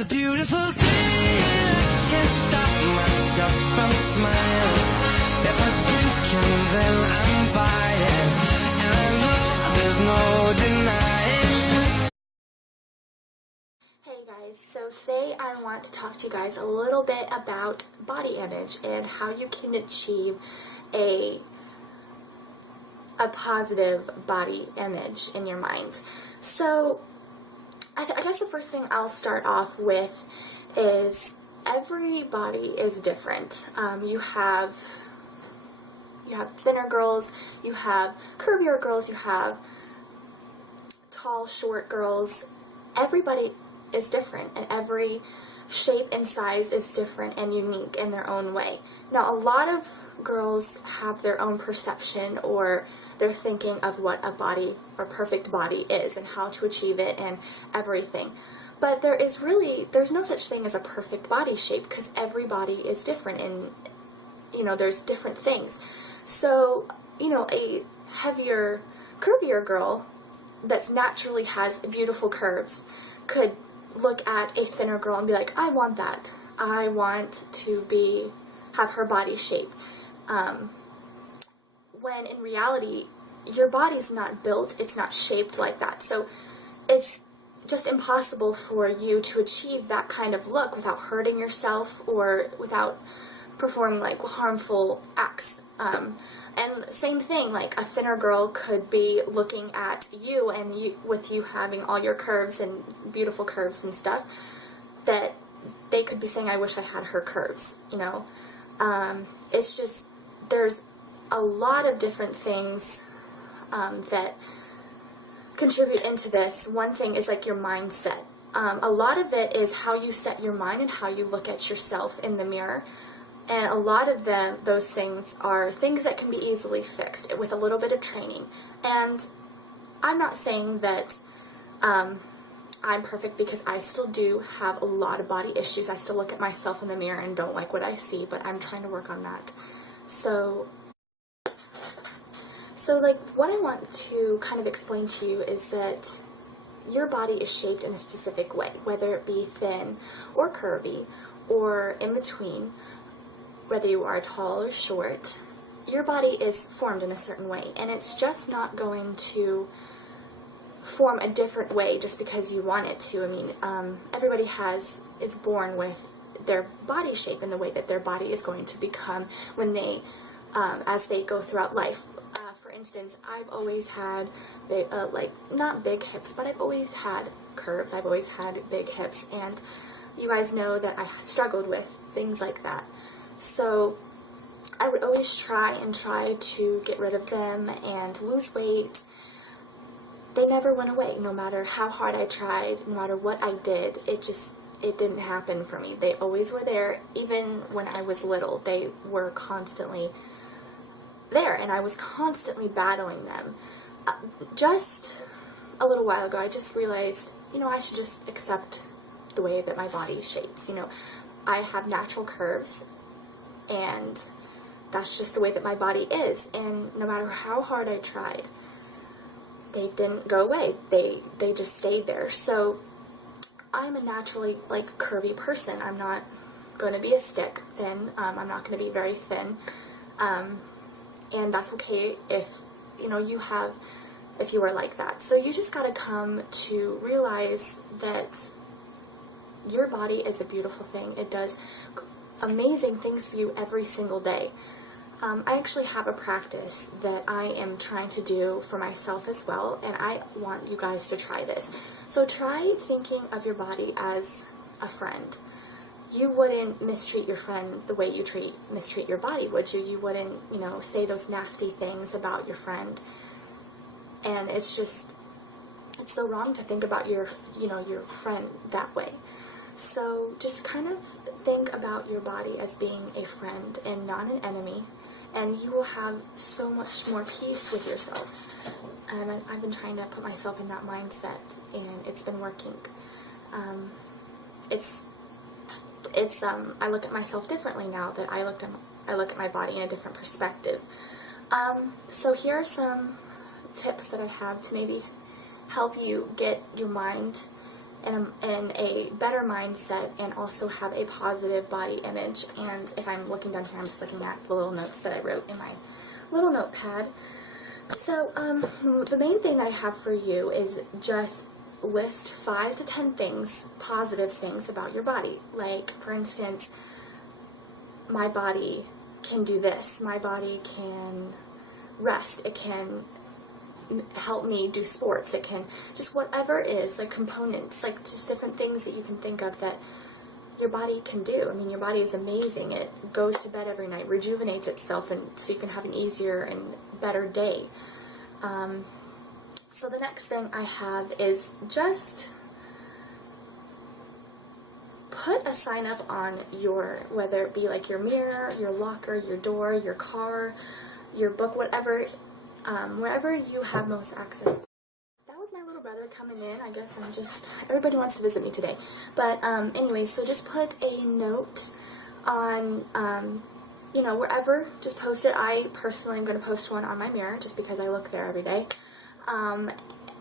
It's a beautiful day, I can't stop myself from smiling. If I drink and then I'm buying, and I know there's no denying. Hey guys, so today I want to talk to you guys a little bit about body image and how you can achieve a positive body image in your mind. So I guess the first thing I'll start off with is everybody is different. You have thinner girls, you have curvier girls, you have tall, short girls. Everybody is different, and every shape and size is different and unique in their own way. Now, a lot of girls have their own perception, or they're thinking of what a body or perfect body is and how to achieve it and everything. But there's no such thing as a perfect body shape, because every body is different, and there's different things. So a heavier, curvier girl that naturally has beautiful curves could look at a thinner girl and be like, I want that. I want to have her body shape. When in reality, your body's not built, it's not shaped like that. So it's just impossible for you to achieve that kind of look without hurting yourself or without performing like harmful acts. And same thing, like a thinner girl could be looking at you, and with you having all your curves and beautiful curves and stuff, that they could be saying, I wish I had her curves, It's just, there's a lot of different things that contribute into this. One thing is like your mindset. A lot of it is how you set your mind and how you look at yourself in the mirror. And a lot of those things are things that can be easily fixed with a little bit of training. And I'm not saying that I'm perfect, because I still do have a lot of body issues. I still look at myself in the mirror and don't like what I see, but I'm trying to work on that. So like what I want to kind of explain to you is that your body is shaped in a specific way, whether it be thin or curvy or in between. Whether you are tall or short, your body is formed in a certain way, and it's just not going to form a different way just because you want it to. I mean, everybody is born with their body shape and the way that their body is going to become when they, as they go throughout life. For instance, I've always had, not big hips, but I've always had curves. I've always had big hips, and you guys know that I struggled with things like that. So I would always try to get rid of them and lose weight. They never went away, no matter how hard I tried, no matter what I did. It didn't happen for me. They always were there. Even when I was little, they were constantly there, and I was constantly battling them. Just a little while ago, I just realized, I should just accept the way that my body shapes. I have natural curves, and that's just the way that my body is. And no matter how hard I tried, they didn't go away. They just stayed there. So I'm a naturally curvy person. I'm not going to be a stick thin. I'm not going to be very thin. And that's okay if you are like that. So you just got to come to realize that your body is a beautiful thing. It does amazing things for you every single day. I actually have a practice that I am trying to do for myself as well, and I want you guys to try this. So try thinking of your body as a friend. You wouldn't mistreat your friend the way you mistreat your body, would you? You wouldn't, say those nasty things about your friend. And it's so wrong to think about your friend that way. So just kind of think about your body as being a friend and not an enemy, and you will have so much more peace with yourself. And I've been trying to put myself in that mindset, and it's been working. I look at myself differently now that I look at my body in a different perspective. So here are some tips that I have to maybe help you get your mind and a better mindset, and also have a positive body image. And if I'm looking down here, I'm just looking at the little notes that I wrote in my little notepad. So the main thing I have for you is just list 5 to 10 things, positive things about your body. Like, for instance, my body can do this. My body can rest. It can help me do sports. It can, just whatever it is, like components, like just different things that you can think of that your body can do. I mean, your body is amazing. It goes to bed every night, rejuvenates itself, and so you can have an easier and better day. So the next thing I have is just put a sign up on your, whether it be like your mirror, your locker, your door, your car, your book, whatever, wherever you have most access to. That was my little brother coming in. I guess I'm just, everybody wants to visit me today. But anyway, so just put a note on, you know, wherever, just post it. I personally am going to post one on my mirror just because I look there every day.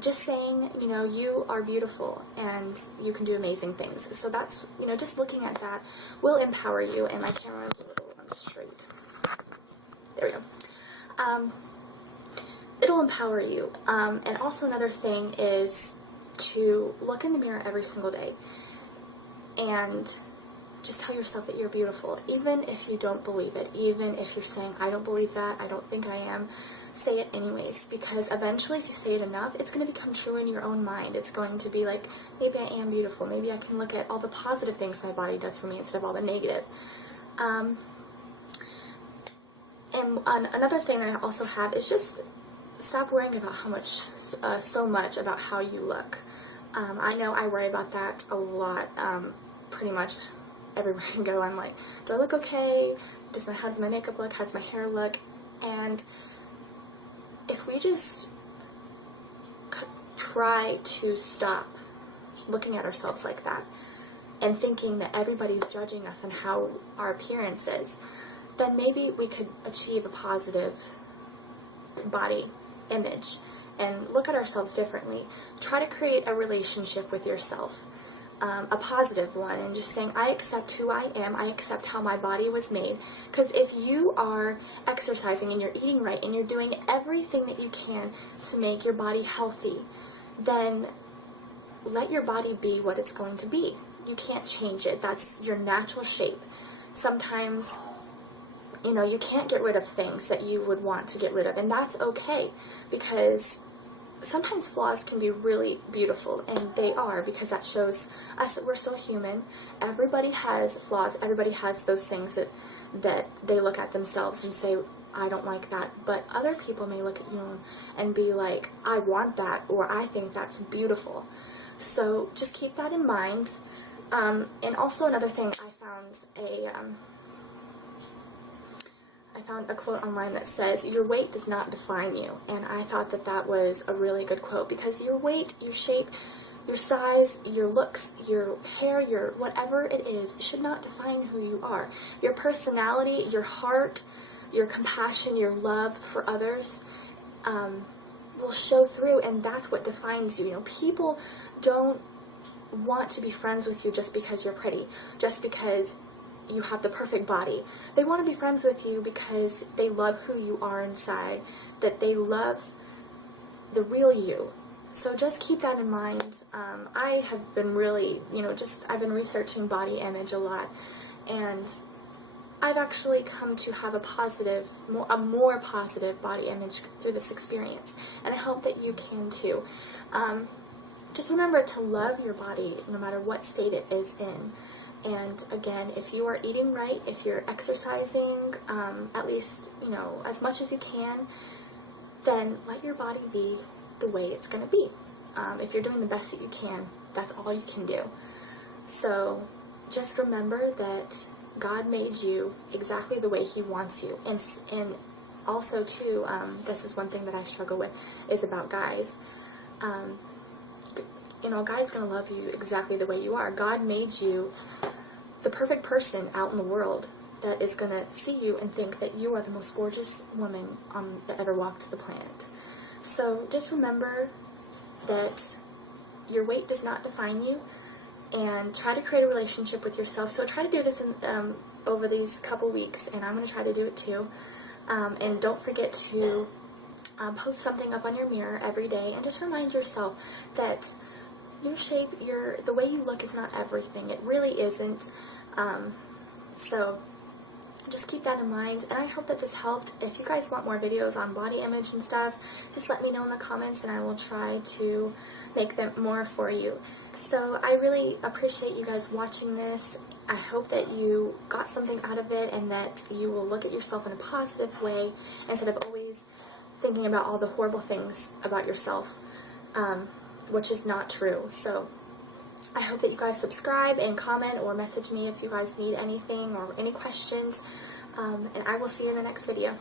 Just saying, you know, you are beautiful and you can do amazing things. So that's, you know, just looking at that will empower you. And my camera is a little unstraight. There we go. It'll empower you. And also another thing is to look in the mirror every single day and just tell yourself that you're beautiful, even if you don't believe it, even if you're saying, I don't believe that, I don't think I am. Say it anyways, because eventually if you say it enough, it's going to become true in your own mind. It's going to be like, maybe I am beautiful. Maybe I can look at all the positive things my body does for me instead of all the negative. And another thing I also have is just stop worrying about how much, so much about how you look. I know I worry about that a lot, pretty much everywhere I go. I'm like, do I look okay? How does my makeup look? How does my hair look? And if we just try to stop looking at ourselves like that and thinking that everybody's judging us on how our appearance is, then maybe we could achieve a positive body image and look at ourselves differently. Try to create a relationship with yourself, a positive one, and just saying, I accept who I am, I accept how my body was made. Because if you are exercising and you're eating right and you're doing everything that you can to make your body healthy, then let your body be what it's going to be. You can't change it. That's your natural shape. Sometimes, you know, you can't get rid of things that you would want to get rid of, and that's okay, because sometimes flaws can be really beautiful, and they are, because that shows us that we're still human. Everybody has flaws. Everybody has those things that they look at themselves and say, I don't like that. But other people may look at you and be like, I want that, or I think that's beautiful. So just keep that in mind. And also another thing, I found a quote online that says, your weight does not define you. And I thought that that was a really good quote, because your weight, your shape, your size, your looks, your hair, your whatever it is, should not define who you are. Your personality, your heart, your compassion, your love for others will show through, and that's what defines you. You know, people don't want to be friends with you just because you're pretty, just because you have the perfect body. They want to be friends with you because they love who you are inside, that they love the real you. So just keep that in mind. I have been really, I've been researching body image a lot, and I've actually come to have a more positive body image through this experience, and I hope that you can too. Just remember to love your body no matter what state it is in. And again, if you are eating right, if you're exercising, at least, as much as you can, then let your body be the way it's going to be. If you're doing the best that you can, that's all you can do. So just remember that God made you exactly the way He wants you. And also, too, this is one thing that I struggle with, is about guys. A guy's going to love you exactly the way you are. God made you the perfect person out in the world that is going to see you and think that you are the most gorgeous woman that ever walked the planet. So just remember that your weight does not define you, and try to create a relationship with yourself. So try to do this over these couple weeks, and I'm going to try to do it too. And don't forget to post something up on your mirror every day, and just remind yourself that your shape, the way you look is not everything. It really isn't. So just keep that in mind, and I hope that this helped. If you guys want more videos on body image and stuff, just let me know in the comments, and I will try to make them more for you. So I really appreciate you guys watching this. I hope that you got something out of it, and that you will look at yourself in a positive way instead of always thinking about all the horrible things about yourself, which is not true. So I hope that you guys subscribe and comment or message me if you guys need anything or any questions, and I will see you in the next video.